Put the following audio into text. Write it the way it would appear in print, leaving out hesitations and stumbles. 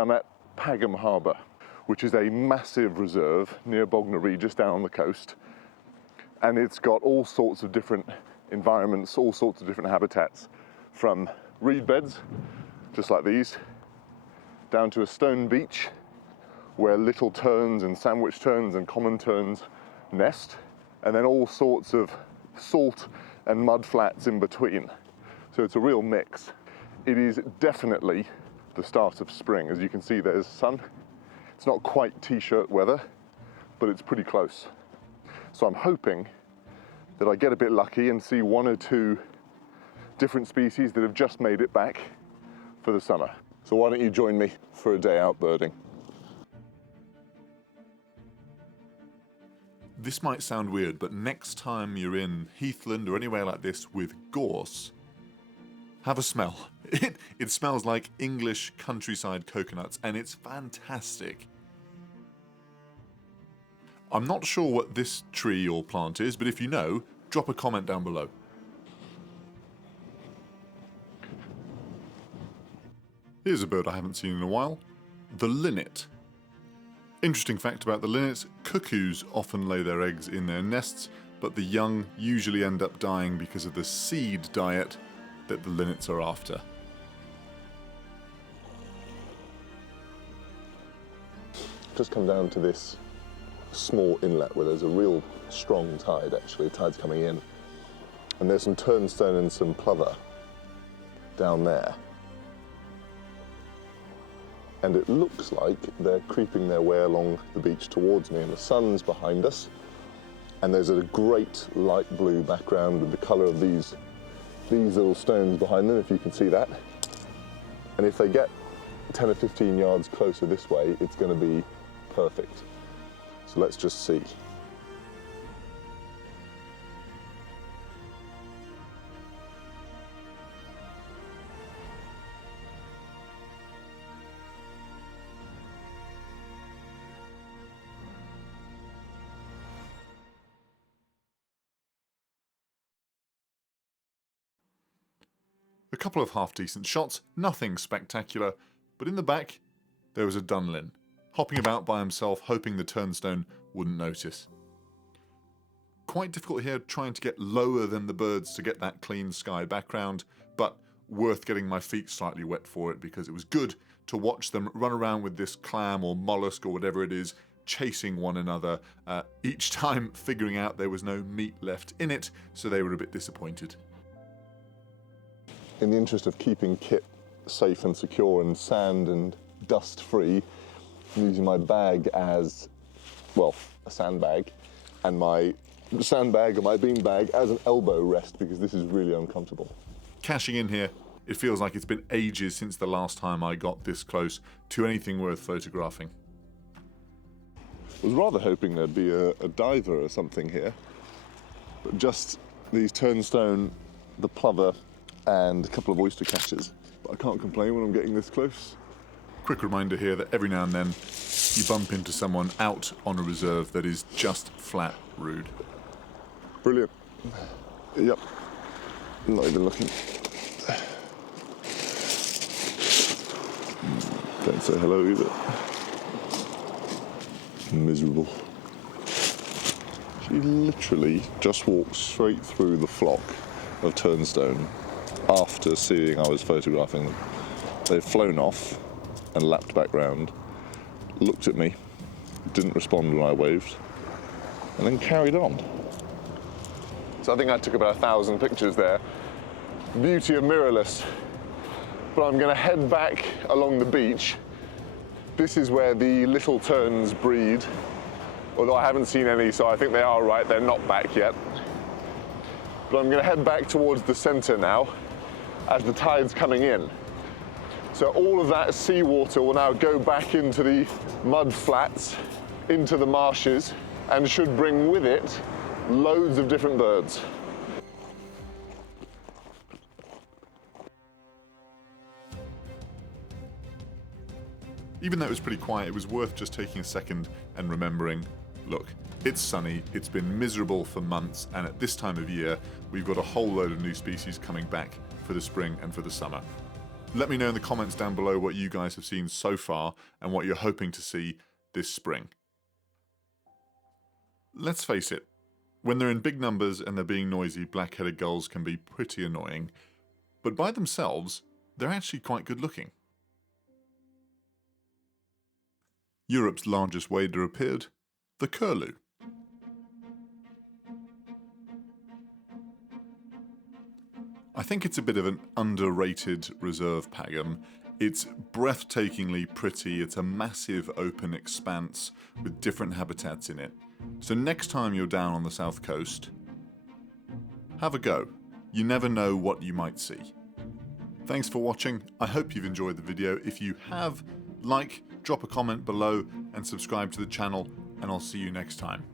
I'm at Pagham Harbour, which is a massive reserve near Bognor Regis down on the coast. And it's got all sorts of different environments, all sorts of different habitats, from reed beds, just like these, down to a stone beach where little terns and sandwich terns and common terns nest, and then all sorts of salt and mud flats in between. So it's a real mix. It is definitely the start of spring. As you can see, there's sun. It's not quite t-shirt weather, but it's pretty close. So I'm hoping that I get a bit lucky and see one or two different species that have just made it back for the summer. So why don't you join me for a day out birding? This might sound weird, but next time you're in heathland or anywhere like this with gorse, have a smell. It smells like English countryside coconuts, and it's fantastic. I'm not sure what this tree or plant is, but if you know, drop a comment down below. Here's a bird I haven't seen in a while, the linnet. Interesting fact about the linnets, cuckoos often lay their eggs in their nests, but the young usually end up dying because of the seed diet that the linnets are after. Just come down to this small inlet where there's a real strong tide, actually. Tide's coming in. And there's some turnstone and some plover down there. And it looks like they're creeping their way along the beach towards me, and the sun's behind us. And there's a great light blue background with the colour of these little stones behind them, if you can see that. And if they get 10 or 15 yards closer this way, it's going to be perfect. So let's just see. A couple of half-decent shots, nothing spectacular, but in the back there was a dunlin, hopping about by himself, hoping the turnstone wouldn't notice. Quite difficult here trying to get lower than the birds to get that clean sky background, but worth getting my feet slightly wet for it because it was good to watch them run around with this clam or mollusk or whatever it is, chasing one another, each time figuring out there was no meat left in it, so they were a bit disappointed. In the interest of keeping Kit safe and secure and sand and dust free, I'm using my bag as, well, a sandbag, and my sandbag or my bean bag as an elbow rest because this is really uncomfortable. Cashing in here, it feels like it's been ages since the last time I got this close to anything worth photographing. I was rather hoping there'd be a diver or something here, but just these turnstone, the plover, and a couple of oystercatchers. But I can't complain when I'm getting this close. Quick reminder here that every now and then you bump into someone out on a reserve that is just flat rude. Brilliant. Yep. Not even looking. Don't say hello either. Miserable. She literally just walked straight through the flock of turnstone after seeing I was photographing them. They've flown off and lapped back round, looked at me, didn't respond when I waved, and then carried on. So I think I took about 1,000 pictures there. Beauty of mirrorless. But I'm going to head back along the beach. This is where the little terns breed, although I haven't seen any, so I think they are right, they're not back yet. But I'm going to head back towards the centre now as the tide's coming in. So all of that seawater will now go back into the mud flats, into the marshes, and should bring with it loads of different birds. Even though it was pretty quiet, it was worth just taking a second and remembering, look, it's sunny, it's been miserable for months, and at this time of year, we've got a whole load of new species coming back for the spring and for the summer. Let me know in the comments down below what you guys have seen so far and what you're hoping to see this spring. Let's face it, when they're in big numbers and they're being noisy, black-headed gulls can be pretty annoying, but by themselves, they're actually quite good looking. Europe's largest wader appeared, the curlew. I think it's a bit of an underrated reserve Pagham. It's breathtakingly pretty, it's a massive open expanse with different habitats in it. So next time you're down on the south coast, have a go. You never know what you might see. Thanks for watching, I hope you've enjoyed the video. If you have, like, drop a comment below and subscribe to the channel, and I'll see you next time.